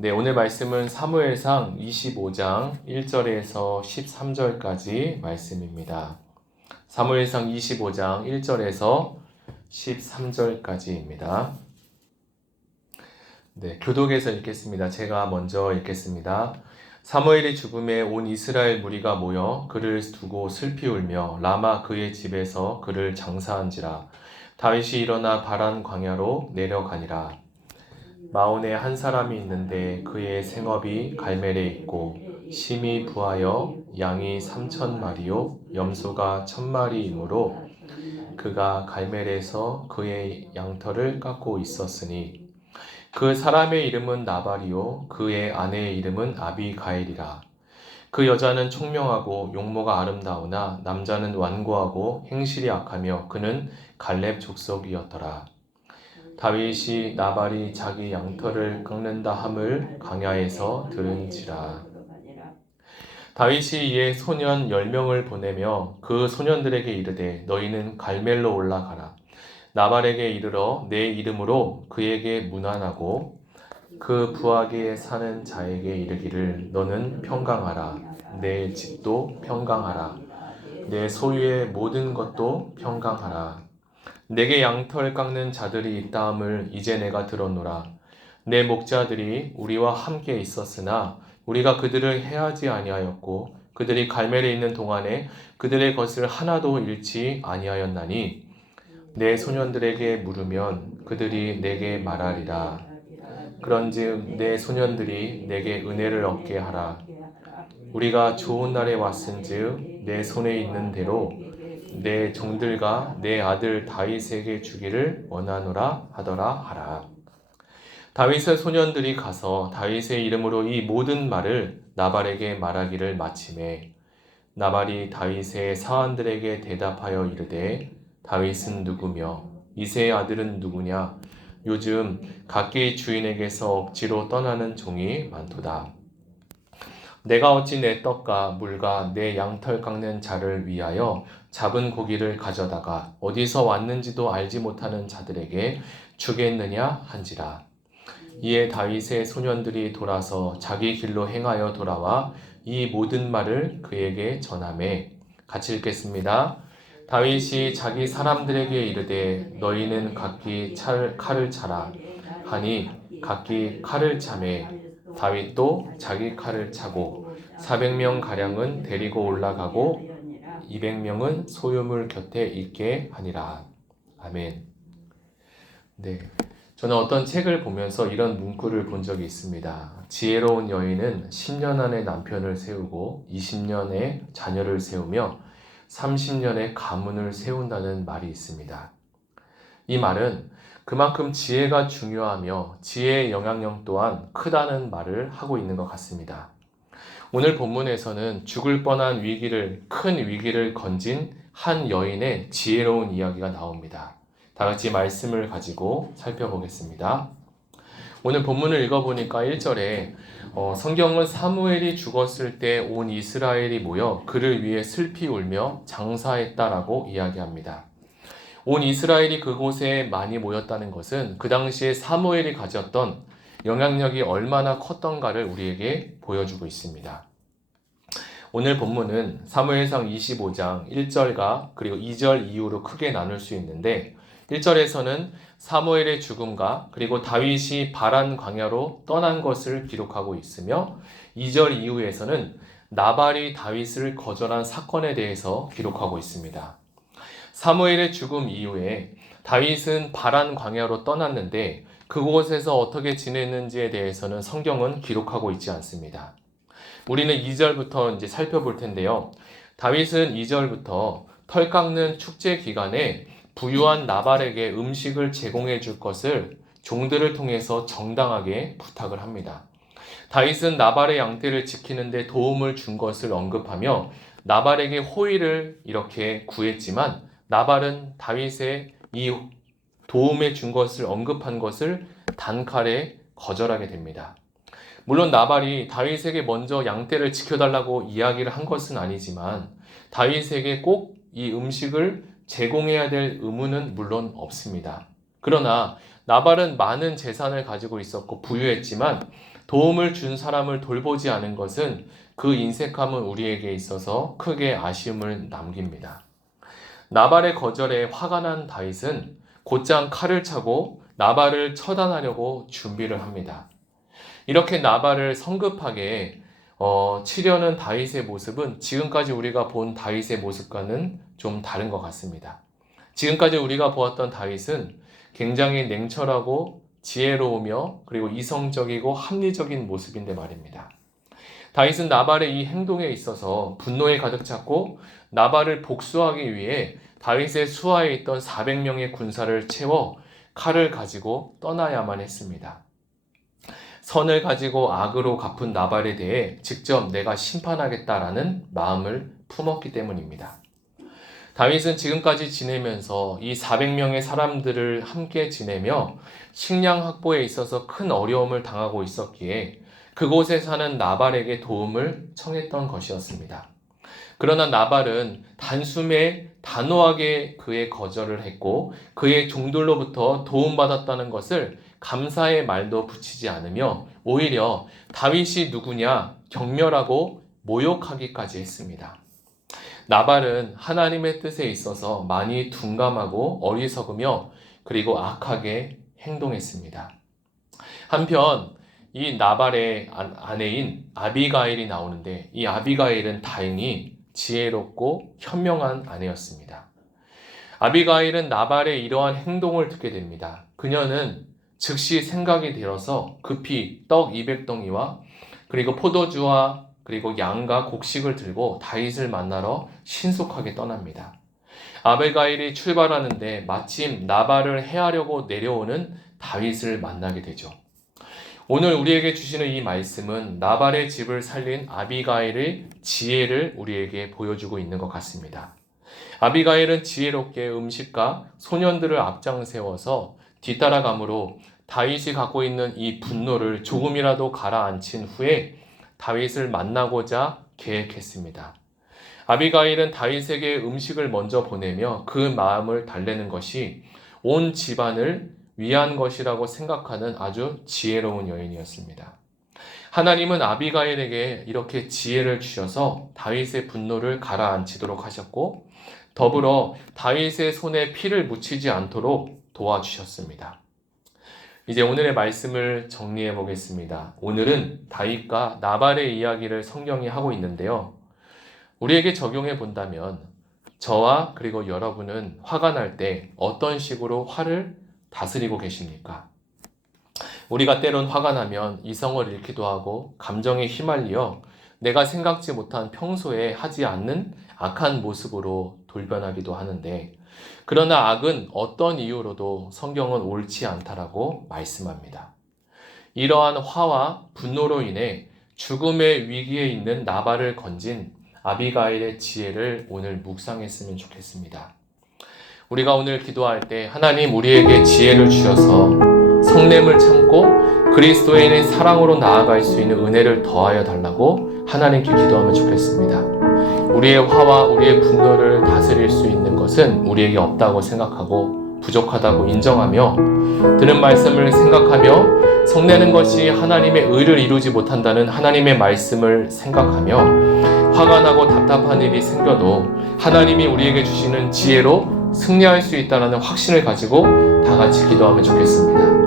네, 오늘 말씀은 사무엘상 25장 1절에서 13절까지 말씀입니다. 사무엘상 25장 1절에서 13절까지입니다. 네, 교독에서 읽겠습니다. 제가 먼저 읽겠습니다. 사무엘의 죽음에 온 이스라엘 무리가 모여 그를 두고 슬피 울며 라마 그의 집에서 그를 장사한지라. 다윗이 일어나 바란 광야로 내려가니라. 마온에 한 사람이 있는데 그의 생업이 갈멜에 있고 심이 부하여 양이 3,000마리요 염소가 1,000마리이므로 그가 갈멜에서 그의 양털을 깎고 있었으니 그 사람의 이름은 나발이요 그의 아내의 이름은 아비가일이라. 그 여자는 총명하고 용모가 아름다우나 남자는 완고하고 행실이 악하며 그는 갈렙 족속이었더라. 다윗이 나발이 자기 양털을 깎는다 함을 광야에서 들은지라. 다윗이 이에 소년 10명을 보내며 그 소년들에게 이르되 너희는 갈멜로 올라가라. 나발에게 이르러 내 이름으로 그에게 문안하고 그 부하게 사는 자에게 이르기를 너는 평강하라. 내 집도 평강하라. 내 소유의 모든 것도 평강하라. 내게 양털 깎는 자들이 있다함을 이제 내가 들었노라. 내 목자들이 우리와 함께 있었으나 우리가 그들을 해하지 아니하였고 그들이 갈멜에 있는 동안에 그들의 것을 하나도 잃지 아니하였나니 내 소년들에게 물으면 그들이 내게 말하리라. 그런즉 내 소년들이 내게 은혜를 얻게 하라. 우리가 좋은 날에 왔은즉 내 손에 있는 대로 내 종들과 내 아들 다윗에게 주기를 원하노라 하더라 하라. 다윗의 소년들이 가서 다윗의 이름으로 이 모든 말을 나발에게 말하기를 마치매 나발이 다윗의 사환들에게 대답하여 이르되 다윗은 누구며 이새의 아들은 누구냐 요즘 각기 주인에게서 억지로 떠나는 종이 많도다. 내가 어찌 내 떡과 물과 내 양털 깎는 자를 위하여 잡은 고기를 가져다가 어디서 왔는지도 알지 못하는 자들에게 주겠느냐 한지라. 이에 다윗의 소년들이 돌아서 자기 길로 행하여 돌아와 이 모든 말을 그에게 전하매 같이 읽겠습니다. 다윗이 자기 사람들에게 이르되 너희는 각기 칼을 차라 하니 각기 칼을 차매 다윗도 자기 칼을 차고 400명 가량은 데리고 올라가고 200명은 소유물 곁에 있게 하니라. 아멘. 네, 저는 어떤 책을 보면서 이런 문구를 본 적이 있습니다. 지혜로운 여인은 10년 안에 남편을 세우고 20년에 자녀를 세우며 30년에 가문을 세운다는 말이 있습니다. 이 말은 그만큼 지혜가 중요하며 지혜의 영향력 또한 크다는 말을 하고 있는 것 같습니다. 오늘 본문에서는 죽을 뻔한 큰 위기를 건진 한 여인의 지혜로운 이야기가 나옵니다. 다 같이 말씀을 가지고 살펴보겠습니다. 오늘 본문을 읽어보니까 1절에 성경은 사무엘이 죽었을 때 온 이스라엘이 모여 그를 위해 슬피 울며 장사했다라고 이야기합니다. 온 이스라엘이 그곳에 많이 모였다는 것은 그 당시에 사무엘이 가졌던 영향력이 얼마나 컸던가를 우리에게 보여주고 있습니다. 오늘 본문은 사무엘상 25장 1절과 그리고 2절 이후로 크게 나눌 수 있는데 1절에서는 사무엘의 죽음과 그리고 다윗이 바란 광야로 떠난 것을 기록하고 있으며 2절 이후에서는 나발이 다윗을 거절한 사건에 대해서 기록하고 있습니다. 사무엘의 죽음 이후에 다윗은 바란 광야로 떠났는데 그곳에서 어떻게 지냈는지에 대해서는 성경은 기록하고 있지 않습니다. 우리는 2절부터 이제 살펴볼 텐데요. 다윗은 2절부터 털 깎는 축제 기간에 부유한 나발에게 음식을 제공해 줄 것을 종들을 통해서 정당하게 부탁을 합니다. 다윗은 나발의 양떼를 지키는 데 도움을 준 것을 언급하며 나발에게 호의를 이렇게 구했지만 나발은 다윗의 이 도움에 준 것을 언급한 것을 단칼에 거절하게 됩니다. 물론 나발이 다윗에게 먼저 양떼를 지켜달라고 이야기를 한 것은 아니지만 다윗에게 꼭 이 음식을 제공해야 될 의무는 물론 없습니다. 그러나 나발은 많은 재산을 가지고 있었고 부유했지만 도움을 준 사람을 돌보지 않은 것은 그 인색함은 우리에게 있어서 크게 아쉬움을 남깁니다. 나발의 거절에 화가 난 다윗은 곧장 칼을 차고 나발을 처단하려고 준비를 합니다. 이렇게 나발을 성급하게 치려는 다윗의 모습은 지금까지 우리가 본 다윗의 모습과는 좀 다른 것 같습니다. 지금까지 우리가 보았던 다윗은 굉장히 냉철하고 지혜로우며 그리고 이성적이고 합리적인 모습인데 말입니다. 다윗은 나발의 이 행동에 있어서 분노에 가득 찼고 나발을 복수하기 위해 다윗의 수하에 있던 400명의 군사를 채워 칼을 가지고 떠나야만 했습니다. 선을 가지고 악으로 갚은 나발에 대해 직접 내가 심판하겠다라는 마음을 품었기 때문입니다. 다윗은 지금까지 지내면서 이 400명의 사람들을 함께 지내며 식량 확보에 있어서 큰 어려움을 당하고 있었기에 그곳에 사는 나발에게 도움을 청했던 것이었습니다. 그러나 나발은 단숨에 단호하게 그의 거절을 했고 그의 종들로부터 도움받았다는 것을 감사의 말도 붙이지 않으며 오히려 다윗이 누구냐 경멸하고 모욕하기까지 했습니다. 나발은 하나님의 뜻에 있어서 많이 둔감하고 어리석으며 그리고 악하게 행동했습니다. 한편 이 나발의 아내인 아비가일이 나오는데 이 아비가일은 다행히 지혜롭고 현명한 아내였습니다. 아비가일은 나발의 이러한 행동을 듣게 됩니다. 그녀는 즉시 생각이 들어서 급히 떡 200덩이와 그리고 포도주와 그리고 양과 곡식을 들고 다윗을 만나러 신속하게 떠납니다. 아비가일이 출발하는데 마침 나발을 해하려고 내려오는 다윗을 만나게 되죠. 오늘 우리에게 주시는 이 말씀은 나발의 집을 살린 아비가일의 지혜를 우리에게 보여주고 있는 것 같습니다. 아비가일은 지혜롭게 음식과 소년들을 앞장 세워서 뒤따라가므로 다윗이 갖고 있는 이 분노를 조금이라도 가라앉힌 후에 다윗을 만나고자 계획했습니다. 아비가일은 다윗에게 음식을 먼저 보내며 그 마음을 달래는 것이 온 집안을 위한 것이라고 생각하는 아주 지혜로운 여인이었습니다. 하나님은 아비가일에게 이렇게 지혜를 주셔서 다윗의 분노를 가라앉히도록 하셨고 더불어 다윗의 손에 피를 묻히지 않도록 도와주셨습니다. 이제 오늘의 말씀을 정리해 보겠습니다. 오늘은 다윗과 나발의 이야기를 성경이 하고 있는데요. 우리에게 적용해 본다면 저와 그리고 여러분은 화가 날 때 어떤 식으로 화를 다스리고 계십니까? 우리가 때론 화가 나면 이성을 잃기도 하고 감정에 휘말려 내가 생각지 못한 평소에 하지 않는 악한 모습으로 돌변하기도 하는데 그러나 악은 어떤 이유로도 성경은 옳지 않다라고 말씀합니다. 이러한 화와 분노로 인해 죽음의 위기에 있는 나발을 건진 아비가일의 지혜를 오늘 묵상했으면 좋겠습니다. 우리가 오늘 기도할 때 하나님 우리에게 지혜를 주셔서 성냄을 참고 그리스도인의 사랑으로 나아갈 수 있는 은혜를 더하여 달라고 하나님께 기도하면 좋겠습니다. 우리의 화와 우리의 분노를 다스릴 수 있는 것은 우리에게 없다고 생각하고 부족하다고 인정하며 들은 말씀을 생각하며 성내는 것이 하나님의 의를 이루지 못한다는 하나님의 말씀을 생각하며 화가 나고 답답한 일이 생겨도 하나님이 우리에게 주시는 지혜로 승리할 수 있다는 확신을 가지고 다 같이 기도하면 좋겠습니다.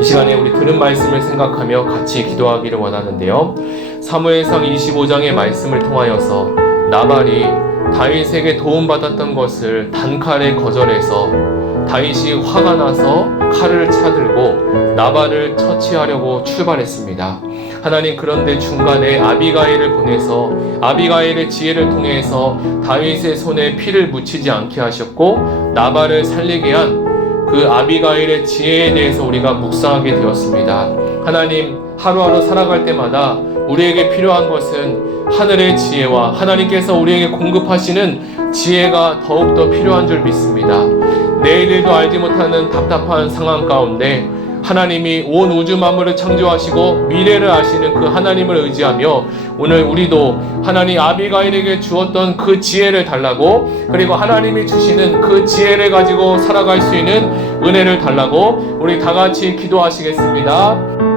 이 시간에 우리 들은 말씀을 생각하며 같이 기도하기를 원하는데요. 사무엘상 25장의 말씀을 통하여서 나발이 다윗에게 도움받았던 것을 단칼에 거절해서 다윗이 화가 나서 칼을 차들고 나발을 처치하려고 출발했습니다. 하나님 그런데 중간에 아비가일을 보내서 아비가일의 지혜를 통해서 다윗의 손에 피를 묻히지 않게 하셨고 나발을 살리게 한 그 아비가일의 지혜에 대해서 우리가 묵상하게 되었습니다. 하나님 하루하루 살아갈 때마다 우리에게 필요한 것은 하늘의 지혜와 하나님께서 우리에게 공급하시는 지혜가 더욱더 필요한 줄 믿습니다. 내일 일도 알지 못하는 답답한 상황 가운데 하나님이 온 우주 만물을 창조하시고 미래를 아시는 그 하나님을 의지하며 오늘 우리도 하나님 아비가일에게 주었던 그 지혜를 달라고 그리고 하나님이 주시는 그 지혜를 가지고 살아갈 수 있는 은혜를 달라고 우리 다 같이 기도하시겠습니다.